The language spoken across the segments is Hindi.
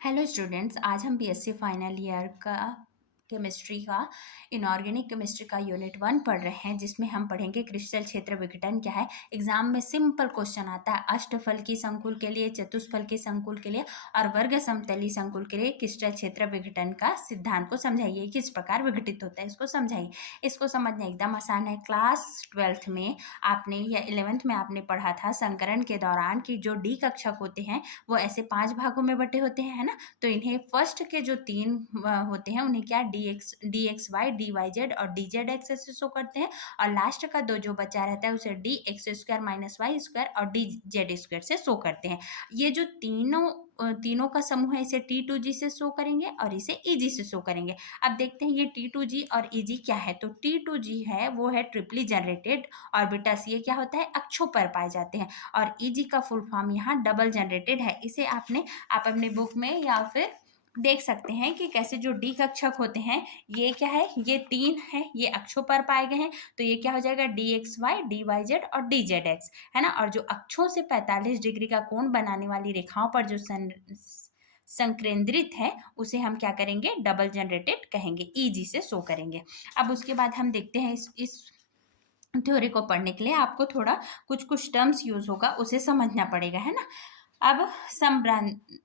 हेलो स्टूडेंट्स, आज हम बीएससी फाइनल ईयर का केमिस्ट्री का इनऑर्गेनिक केमिस्ट्री का यूनिट 1 पढ़ रहे हैं, जिसमें हम पढ़ेंगे क्रिस्टल क्षेत्र विघटन क्या है। एग्जाम में सिंपल क्वेश्चन आता है अष्टफल की संकुल के लिए, चतुष्फल की संकुल के लिए और वर्ग समतली संकुल के लिए क्रिस्टल क्षेत्र विघटन का सिद्धांत को समझाइए, किस प्रकार विघटित होता है इसको समझाइए। इसको समझना एकदम आसान है। क्लास 12th में आपने या 11th में आपने पढ़ा था संकरण के दौरान कि जो डी कक्षक होते हैं वो ऐसे 5 भागों में बटे होते हैं, है ना। तो इन्हें फर्स्ट के जो 3 होते हैं उन्हें क्या D X Y, D Y Z और डी जेड एक्स से शो करते हैं, और लास्ट का 2 जो बचा रहता है उसे D X square minus Y square और डी जेड स्क्वायर से शो करते हैं। ये जो तीनों का समूह है इसे T2G से शो करेंगे और इसे EG से शो करेंगे। अब देखते हैं ये T2G और EG क्या है। तो T2G है वो है ट्रिपली जनरेटेड ऑर्बिटल्स, ये क्या होता है अक्षों पर पाए जाते हैं, और EG का फुल फॉर्म यहाँ डबल जनरेटेड है। इसे आप अपने बुक में या फिर देख सकते हैं कि कैसे जो डी कक्षक होते हैं ये क्या है, ये 3 है, ये अक्षों पर पाए गए हैं, तो ये क्या हो जाएगा D X Y, D Y Z और डी जेड एक्स, है ना। और जो अक्षों से 45 डिग्री का कोण बनाने वाली रेखाओं पर जो संकेंद्रित है उसे हम क्या करेंगे डबल जनरेटेड कहेंगे, EG से शो करेंगे। अब उसके बाद हम देखते हैं इस थ्योरी को पढ़ने के लिए आपको थोड़ा कुछ टर्म्स यूज होगा, उसे समझना पड़ेगा, है ना। अब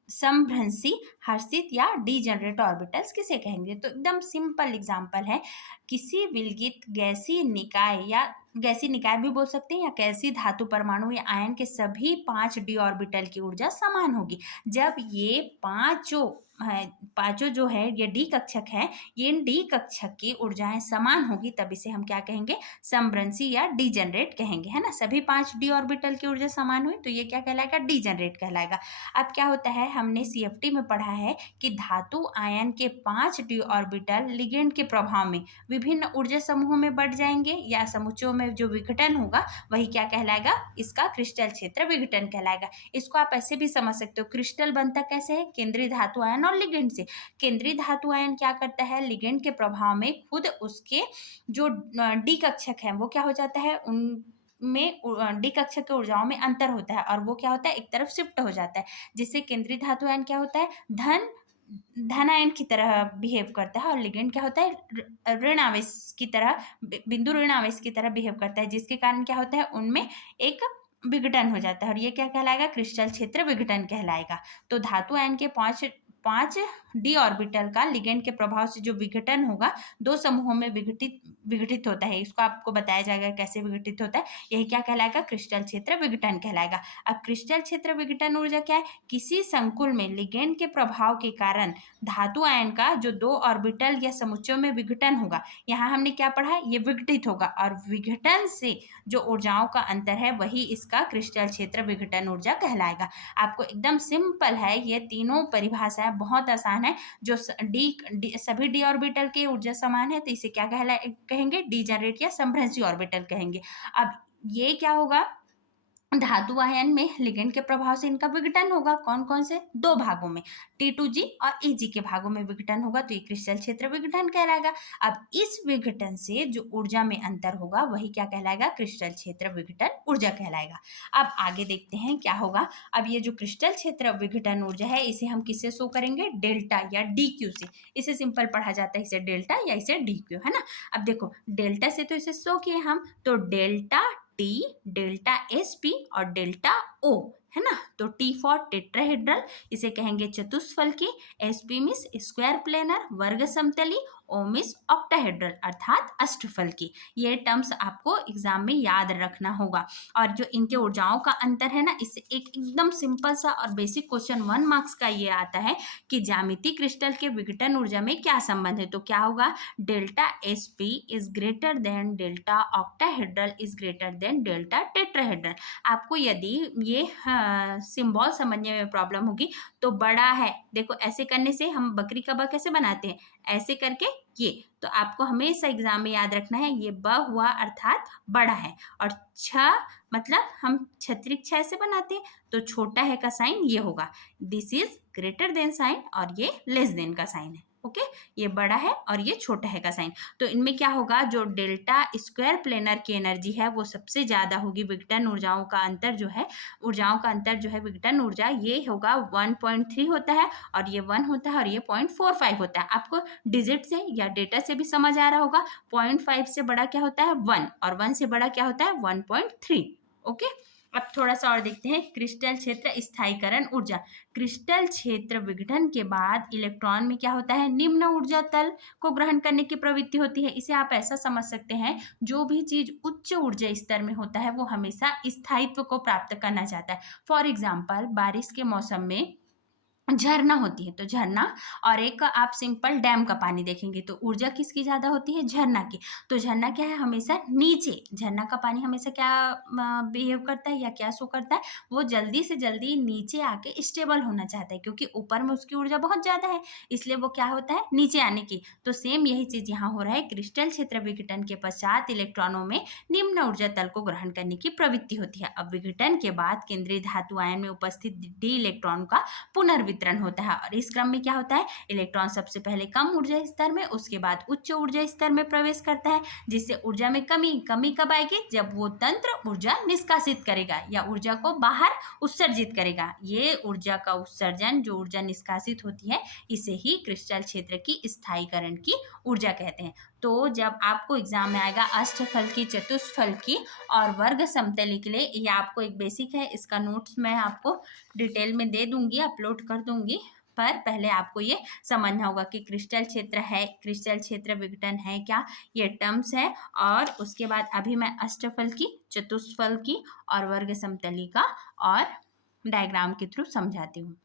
समभ्रंशी हर्षित या डीजनरेट ऑर्बिटल्स किसे कहेंगे। तो एकदम सिंपल एग्जांपल है, किसी विलगित गैसीय निकाय या गैसीय निकाय भी बोल सकते हैं या गैसीय धातु परमाणु या आयन के सभी 5 डी ऑर्बिटल की ऊर्जा समान होगी। जब ये पांचों जो है ये डी कक्षक है, ये डी कक्षक की ऊर्जाएं समान होगी, तब इसे हम क्या कहेंगे समभ्रंशी या डीजनरेट कहेंगे, है ना। सभी 5 डी ऑर्बिटल की ऊर्जा समान हुई तो ये क्या कहलाएगा डीजनरेट कहलाएगा। अब क्या होता है, हमने CFT में पढ़ा है कि धातु आयन के 5 डी ऑर्बिटल लिगेंड के प्रभाव में विभिन्न ऊर्जा समूहों में बढ़ जाएंगे या समुच्चयों में जो विघटन होगा वही क्या कहलाएगा, इसका क्रिस्टल क्षेत्र विघटन कहलाएगा। इसको आप ऐसे भी समझ सकते हो, क्रिस्टल बनता कैसे है, केंद्रीय धातु आयन और लिगेंड से। केंद्रीय धातु आयन क्या करता है, लिगेंड के प्रभाव में खुद उसके जो डी कक्षक है वो क्या हो जाता है, उनमें डी कक्षक के ऊर्जाओं में अंतर होता है और वो क्या होता है एक तरफ शिफ्ट हो जाता है, जिससे केंद्रीय धातु आयन क्या होता है धन आयन की तरह बिहेव करता है, और लिगेंड क्या होता है ऋण आवेश की तरह, बिंदु ऋण आवेश की तरह बिहेव करता है, जिसके कारण क्या होता है उनमें एक विघटन हो जाता है, और ये क्या कहलाएगा क्रिस्टल क्षेत्र विघटन कहलाएगा। तो धातु आयन के पांच डी ऑर्बिटल का लिगेंड के प्रभाव से जो विघटन होगा 2 समूहों में विघटित होता है, इसको आपको बताया जाएगा कैसे विघटित होता है, यही क्या कहलाएगा क्रिस्टल क्षेत्र विघटन कहलाएगा। अब क्रिस्टल क्षेत्र विघटन ऊर्जा क्या है, किसी संकुल में लिगेंड के प्रभाव के कारण धातु आयन का जो 2 ऑर्बिटल या समुच्चयों में विघटन होगा, यहाँ हमने क्या पढ़ा ये विघटित होगा, और विघटन से जो ऊर्जाओं का अंतर है वही इसका क्रिस्टल क्षेत्र विघटन ऊर्जा कहलाएगा। आपको एकदम सिंपल है, ये तीनों परिभाषाएं बहुत आसान है। जो सभी डी ऑर्बिटल के ऊर्जा समान है तो इसे क्या कहेंगे डीजनरेट या समभ्रंशी ऑर्बिटल कहेंगे। अब ये क्या होगा, धातु आयन में लिगेंड के प्रभाव से इनका विघटन होगा, कौन कौन से 2 भागों में, T2G और EG के भागों में विघटन होगा, तो ये क्रिस्टल क्षेत्र विघटन कहलाएगा। अब इस विघटन से जो ऊर्जा में अंतर होगा वही क्या कहलाएगा क्रिस्टल क्षेत्र विघटन ऊर्जा कहलाएगा। अब आगे देखते हैं क्या होगा। अब ये जो क्रिस्टल क्षेत्र विघटन ऊर्जा है इसे हम किससे शो करेंगे, डेल्टा या DQ से। इसे सिंपल पढ़ा जाता है, इसे डेल्टा या इसे DQ, है ना। अब देखो डेल्टा से तो इसे शो किए हम, तो डेल्टा T, डेल्टा SP और डेल्टा O, है ना। तो T फॉर टेट्राहेड्रल, इसे कहेंगे चतुष्फल की, SP मीन्स स्क्वायर प्लेनर वर्ग समतली, O मीन्स ऑक्टाहेड्रल अर्थात अष्टफल की। ये टर्म्स आपको एग्जाम में याद रखना होगा। और जो इनके ऊर्जाओं का अंतर है ना, इससे एक एकदम सिंपल सा और बेसिक क्वेश्चन 1 मार्क्स का ये आता है कि ज्यामितीय क्रिस्टल के विघटन ऊर्जा में क्या संबंध है। तो क्या होगा, delta SP is greater then delta octahedral is greater then delta tetrahedral. आपको यदि ये सिंबल समझने में प्रॉब्लम होगी तो बड़ा है, देखो ऐसे करने से हम बकरी का ब कैसे बनाते हैं, ऐसे करके ये, तो आपको हमेशा एग्जाम में याद रखना है ये ब हुआ अर्थात बड़ा है, और छ मतलब हम छतरी छ से बनाते हैं तो छोटा है का साइन ये होगा, this is greater than sign और ये लेस देन का साइन है। ओके, ये बड़ा है और ये छोटा है का साइन। तो इनमें क्या होगा, जो डेल्टा स्क्वायर प्लेनर की एनर्जी है वो सबसे ज़्यादा होगी। विघटन ऊर्जाओं का अंतर जो है, विघटन ऊर्जा ये होगा 1.3 होता है, और ये 1 होता है, और ये 0.45 होता है। आपको डिजिट से या डेटा से भी समझ आ रहा होगा। 0.5 से बड़ा क्या होता है 1, और 1 से बड़ा क्या होता है 1.3। ओके, अब थोड़ा सा और देखते हैं। क्रिस्टल क्षेत्र स्थायीकरण ऊर्जा। क्रिस्टल क्षेत्र विघटन के बाद इलेक्ट्रॉन में क्या होता है, निम्न ऊर्जा तल को ग्रहण करने की प्रवृत्ति होती है। इसे आप ऐसा समझ सकते हैं, जो भी चीज उच्च ऊर्जा स्तर में होता है वो हमेशा स्थायित्व को प्राप्त करना चाहता है। फॉर एग्जाम्पल, बारिश के मौसम में झरना होती है, तो झरना, और एक आप सिंपल डैम का पानी देखेंगे तो ऊर्जा किसकी ज्यादा होती है, झरना की। तो झरना क्या है, हमेशा नीचे, झरना का पानी हमेशा क्या बिहेव करता है या क्या शो करता है, वो जल्दी से जल्दी नीचे आके स्टेबल होना चाहता है, क्योंकि ऊपर में उसकी ऊर्जा बहुत ज्यादा है, इसलिए वो क्या होता है, नीचे आने की। तो सेम यही चीज यहाँ हो रहा है। क्रिस्टल क्षेत्र विघटन के पश्चात इलेक्ट्रॉनों में निम्न ऊर्जा तल को ग्रहण करने की प्रवृत्ति होती है। अब विघटन के बाद केंद्रीय धातु आयन में उपस्थित डी इलेक्ट्रॉन का पुनर्वितरण होता है, और इस क्रम में क्या होता है, इलेक्ट्रॉन सबसे पहले कम ऊर्जा स्तर में, उसके बाद उच्च ऊर्जा स्तर में प्रवेश करता है, जिससे ऊर्जा में कमी कब आएगी, जब वो तंत्र ऊर्जा निष्कासित करेगा या ऊर्जा को बाहर उत्सर्जित करेगा। ये ऊर्जा का उत्सर्जन, जो ऊर्जा निष्कासित होती है, इसे ही क्रिस्टल क्षेत्र की स्थायीकरण की ऊर्जा कहते हैं। तो जब आपको एग्जाम में आएगा अष्टफल की, चतुष्फल की और वर्ग समतली के लिए, ये आपको एक बेसिक है, इसका नोट्स मैं आपको डिटेल में दे दूंगी, अपलोड कर दूंगी। पर पहले आपको ये समझना होगा कि क्रिस्टल क्षेत्र है, क्रिस्टल क्षेत्र विघटन है क्या, ये टर्म्स है। और उसके बाद अभी मैं अष्टफल की, चतुष्फल की और वर्ग समतली का और डायग्राम के थ्रू समझाती हूँ।